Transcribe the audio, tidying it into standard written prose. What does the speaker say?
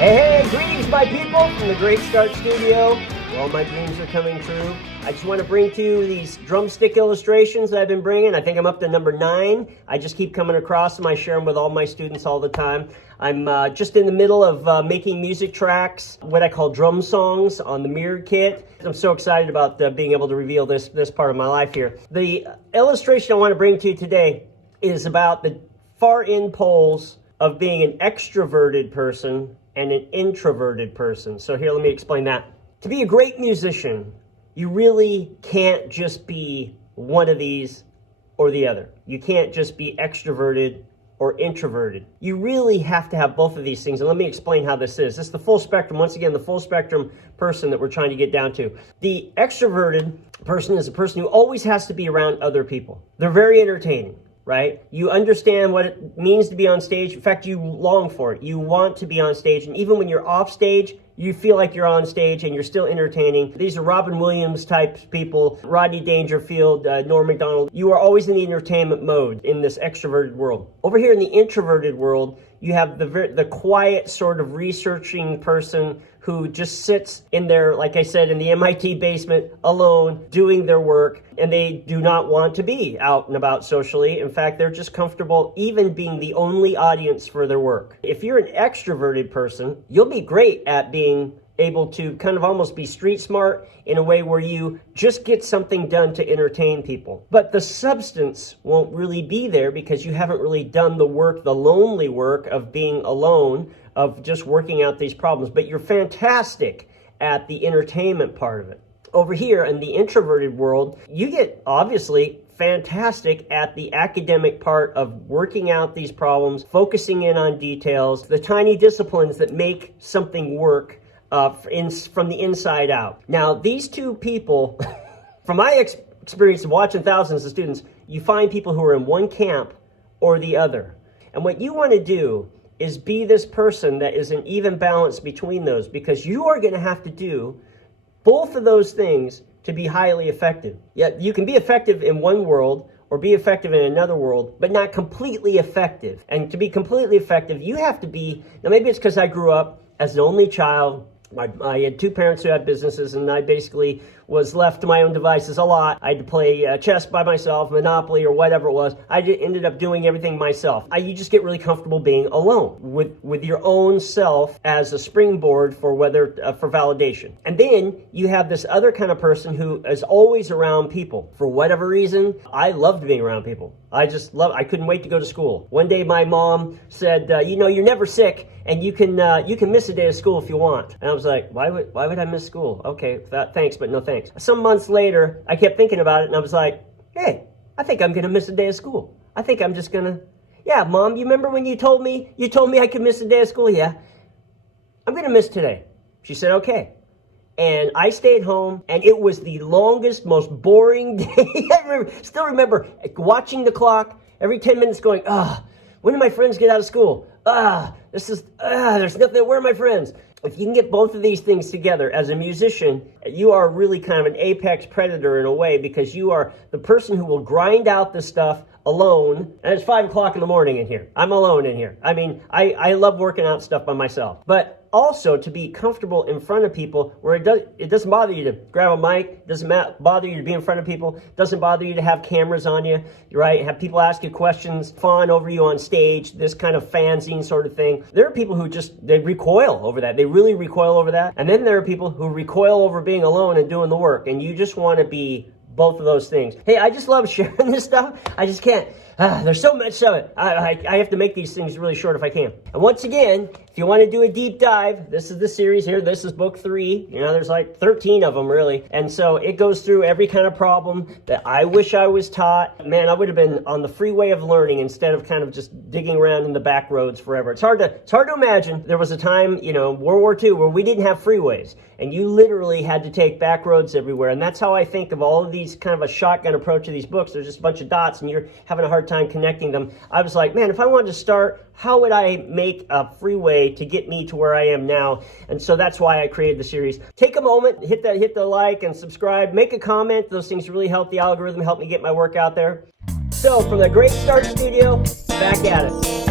Hey, greetings, my people, from the Great Start Studio. All my dreams are coming true. I just want to bring to you these drumstick illustrations that I've been bringing. I think I'm up to number 9. I just keep coming across them. I share them with all my students all the time. I'm just in the middle of making music tracks, what I call drum songs on the mirrored kit. I'm so excited about being able to reveal this part of my life here. The illustration I want to bring to you today is about the far end poles of being an extroverted person and an introverted person. So here, let me explain that. To be a great musician, you really can't just be one of these or the other. You can't just be extroverted or introverted. You really have to have both of these things. And let me explain how this is. This is the full spectrum. Once again, the full spectrum person that we're trying to get down to. The extroverted person is a person who always has to be around other people. They're very entertaining, right? You understand what it means to be on stage. In fact, you long for it. You want to be on stage. And even when you're off stage, you feel like you're on stage and you're still entertaining. These are Robin Williams type people, Rodney Dangerfield, Norm Macdonald. You are always in the entertainment mode in this extroverted world. Over here in the introverted world, you have the quiet sort of researching person who just sits in their, like I said, in the MIT basement alone doing their work, and they do not want to be out and about socially. In fact, they're just comfortable even being the only audience for their work. If you're an extroverted person, you'll be great at being able to kind of almost be street smart in a way where you just get something done to entertain people. But the substance won't really be there because you haven't really done the work, the lonely work of being alone, of just working out these problems. But you're fantastic at the entertainment part of it. Over here in the introverted world, you get obviously fantastic at the academic part of working out these problems, focusing in on details, the tiny disciplines that make something work from the inside out. Now, these two people, from my experience of watching thousands of students, you find people who are in one camp or the other. And what you want to do is be this person that is an even balance between those, because you are going to have to do both of those things to be highly effective. Yet you can be effective in one world or be effective in another world, but not completely effective. And to be completely effective, you have to be, now maybe it's because I grew up as an only child. I had two parents who had businesses, and I basically was left to my own devices a lot. I had to play chess by myself, Monopoly, or whatever it was. I ended up doing everything myself. You just get really comfortable being alone with your own self as a springboard for for validation. And then you have this other kind of person who is always around people. For whatever reason, I loved being around people. I couldn't wait to go to school. One day my mom said, you're never sick, and you can miss a day of school if you want. And I was like, why would I miss school? Okay, thanks, but no thanks. Some months later, I kept thinking about it, and I was like, hey, I think I'm going to miss a day of school. I think I'm just going to, yeah, Mom, you remember when you told me I could miss a day of school? Yeah, I'm going to miss today. She said, okay. And I stayed home, and it was the longest, most boring day. Still remember watching the clock every 10 minutes going, when do my friends get out of school? There's nothing, where are my friends? If you can get both of these things together as a musician, you are really kind of an apex predator in a way, because you are the person who will grind out this stuff alone. And it's 5 o'clock in the morning in here. I'm alone in here. I mean, I love working out stuff by myself. But also to be comfortable in front of people where it doesn't bother you to grab a mic, it doesn't bother you to be in front of people, it doesn't bother you to have cameras on you, right? Have people ask you questions, fawn over you on stage, this kind of fanzine sort of thing. There are people who they recoil over that. They really recoil over that. And then there are people who recoil over being alone and doing the work. And you just want to be both of those things. Hey, I just love sharing this stuff. I just can't. There's so much of it. I have to make these things really short if I can. And once again, if you want to do a deep dive, this is the series here. This is book 3. There's like 13 of them, really. And so it goes through every kind of problem that I wish I was taught. Man, I would have been on the freeway of learning instead of kind of just digging around in the back roads forever. It's hard to imagine. There was a time, World War II, where we didn't have freeways, and you literally had to take back roads everywhere. And that's how I think of all of these kind of a shotgun approach to these books. There's just a bunch of dots, and you're having a hard time connecting them. I was like, man, if I wanted to start, how would I make a freeway to get me to where I am now? And so that's why I created the series. Take a moment, hit the like and subscribe, make a comment. Those things really help the algorithm, help me get my work out there. So from the Great Start Studio, back at it.